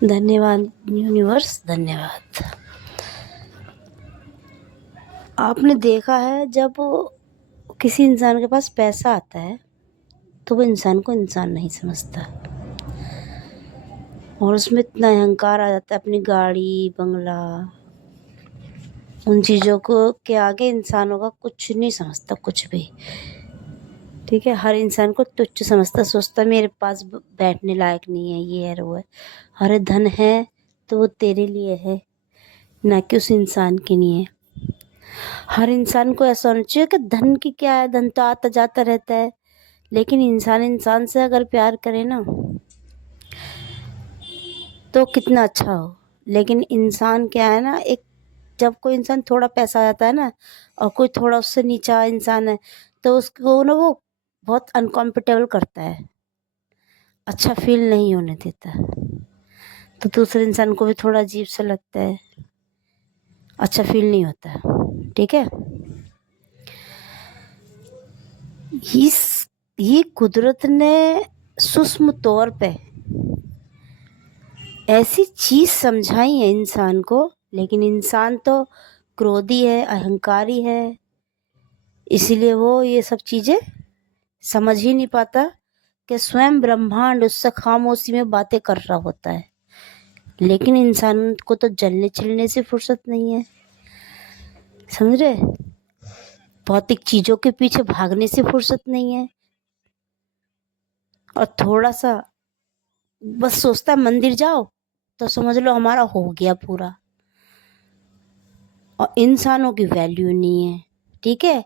धन्यवाद यूनिवर्स, धन्यवाद। आपने देखा है जब किसी इंसान के पास पैसा आता है तो वो इंसान को इंसान नहीं समझता और उसमें इतना अहंकार आ जाता है, अपनी गाड़ी बंगला उन चीज़ों को के आगे इंसानों का कुछ नहीं समझता, कुछ भी। ठीक है, हर इंसान को तुच्छ समझता, सोचता मेरे पास बैठने लायक नहीं है, ये है वो है। अरे धन है तो वो तेरे लिए है, ना कि उस इंसान के लिए। हर इंसान को ऐसा होना चाहिए कि धन की क्या है, धन तो आता जाता रहता है, लेकिन इंसान इंसान से अगर प्यार करे ना तो कितना अच्छा हो। लेकिन इंसान क्या है ना, एक जब कोई इंसान थोड़ा पैसा आ जाता है ना और कोई थोड़ा उससे नीचा इंसान है तो उसको ना वो बहुत अनकंफर्टेबल करता है, अच्छा फील नहीं होने देता, तो दूसरे इंसान को भी थोड़ा अजीब सा लगता है, अच्छा फील नहीं होता। ठीक है, इस ये कुदरत ने सूक्ष्म तौर पे ऐसी चीज समझाई है इंसान को, लेकिन इंसान तो क्रोधी है, अहंकारी है, इसीलिए वो ये सब चीजें समझ ही नहीं पाता कि स्वयं ब्रह्मांड उससे खामोशी में बातें कर रहा होता है। लेकिन इंसान को तो जलने चिलने से फुर्सत नहीं है, समझ रहे, भौतिक चीजों के पीछे भागने से फुर्सत नहीं है, और थोड़ा सा बस सोचता है मंदिर जाओ तो समझ लो हमारा हो गया पूरा, और इंसानों की वैल्यू नहीं है। ठीक है,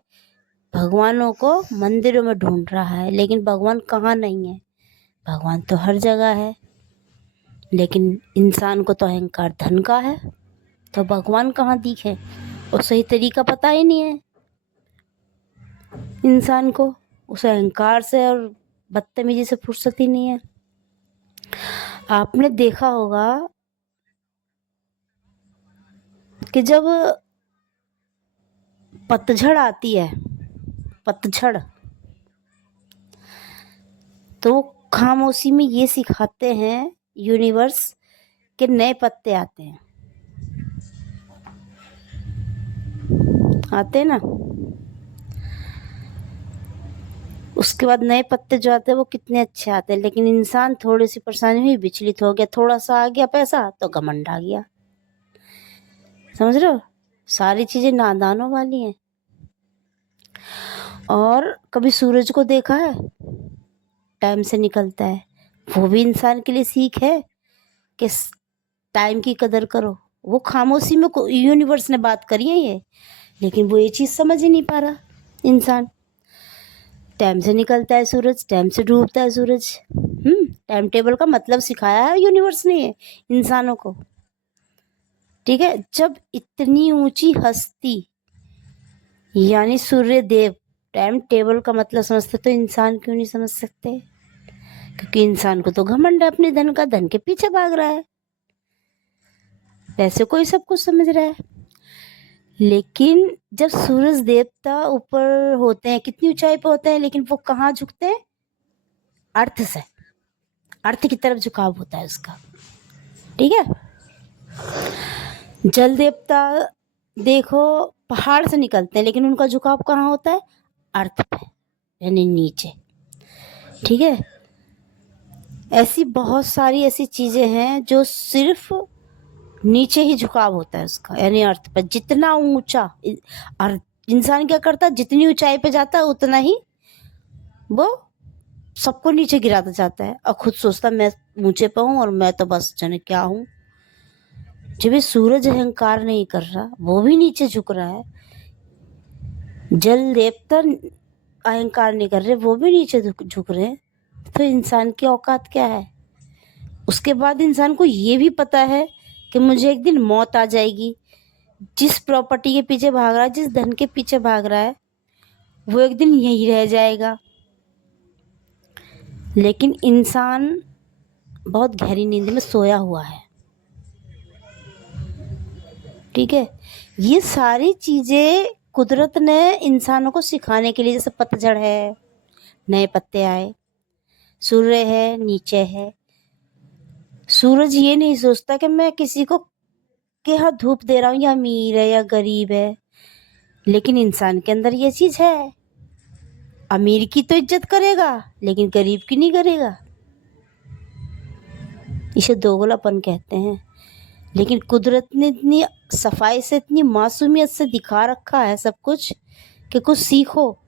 भगवानों को मंदिरों में ढूंढ रहा है, लेकिन भगवान कहाँ नहीं है, भगवान तो हर जगह है। लेकिन इंसान को तो अहंकार धन का है, तो भगवान कहाँ दिखे, और सही तरीका पता ही नहीं है इंसान को, उसे अहंकार से और बदतमीजी से फुर्सत ही नहीं है। आपने देखा होगा कि जब पतझड़ आती है, पतझड़, तो खामोशी में ये सिखाते हैं यूनिवर्स के नए पत्ते आते हैं, आते हैं ना, उसके बाद नए पत्ते जो आते हैं वो कितने अच्छे आते हैं। लेकिन इंसान थोड़ी सी परेशानी हुई, विचलित हो गया, थोड़ा सा आ गया पैसा तो घमंड आ गया, समझ रहे हो, सारी चीजें नादानों वाली हैं। और कभी सूरज को देखा है, टाइम से निकलता है, वो भी इंसान के लिए सीख है कि टाइम की कदर करो। वो खामोशी में यूनिवर्स ने बात करी है ये, लेकिन वो ये चीज समझ ही नहीं पा रहा इंसान। टाइम से निकलता है सूरज, टाइम से डूबता है सूरज। टाइम टेबल का मतलब सिखाया है यूनिवर्स ने इंसानों को। ठीक है, जब इतनी ऊंची हस्ती यानी सूर्य देव टाइम टेबल का मतलब समझते, तो इंसान क्यों नहीं समझ सकते? क्योंकि इंसान को तो घमंड है अपने धन का, धन के पीछे भाग रहा है, वैसे कोई सब कुछ समझ रहा है। लेकिन जब सूरज देवता ऊपर होते हैं, कितनी ऊंचाई पर होते हैं, लेकिन वो कहाँ झुकते हैं? अर्थ से, अर्थ की तरफ झुकाव होता है उसका। ठीक है, जल देवता देखो पहाड़ से निकलते हैं, लेकिन उनका झुकाव कहाँ होता है? अर्थ पे, यानी नीचे। ठीक है, ऐसी बहुत सारी ऐसी चीजें हैं जो सिर्फ नीचे ही झुकाव होता है उसका, यानी अर्थ पर। जितना ऊंचा और इंसान क्या करता है, जितनी ऊंचाई पे जाता है उतना ही वो सबको नीचे गिराता जाता है, और खुद सोचता मैं ऊंचे पे हूं और मैं तो बस जाने क्या हूं। जब ये सूरज अहंकार नहीं कर रहा, वो भी नीचे झुक रहा है, जल देवता अहंकार नहीं कर रहे, वो भी नीचे झुक रहे हैं, तो इंसान की औकात क्या है? उसके बाद इंसान को ये भी पता है कि मुझे एक दिन मौत आ जाएगी। जिस प्रॉपर्टी के पीछे भाग रहा है, जिस धन के पीछे भाग रहा है, वो एक दिन यही रह जाएगा। लेकिन इंसान बहुत गहरी नींद में सोया हुआ है। ठीक है, ये सारी चीजें कुदरत ने इंसानों को सिखाने के लिए, जैसे पतझड़ है, नए पत्ते आए, सूर्य है नीचे है, सूरज ये नहीं सोचता कि मैं किसी को के हाथ धूप दे रहा हूँ, या अमीर है या गरीब है, लेकिन इंसान के अंदर ये चीज़ है। अमीर की तो इज्जत करेगा लेकिन गरीब की नहीं करेगा। इसे दोगलापन कहते हैं। लेकिन कुदरत ने इतनी सफाई से, इतनी मासूमियत से दिखा रखा है सब कुछ कि कुछ सीखो,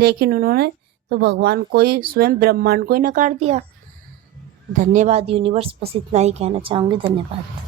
लेकिन उन्होंने तो भगवान को ही, स्वयं ब्रह्मांड को ही नकार दिया। धन्यवाद यूनिवर्स, बस इतना ही कहना चाहूँगी। धन्यवाद।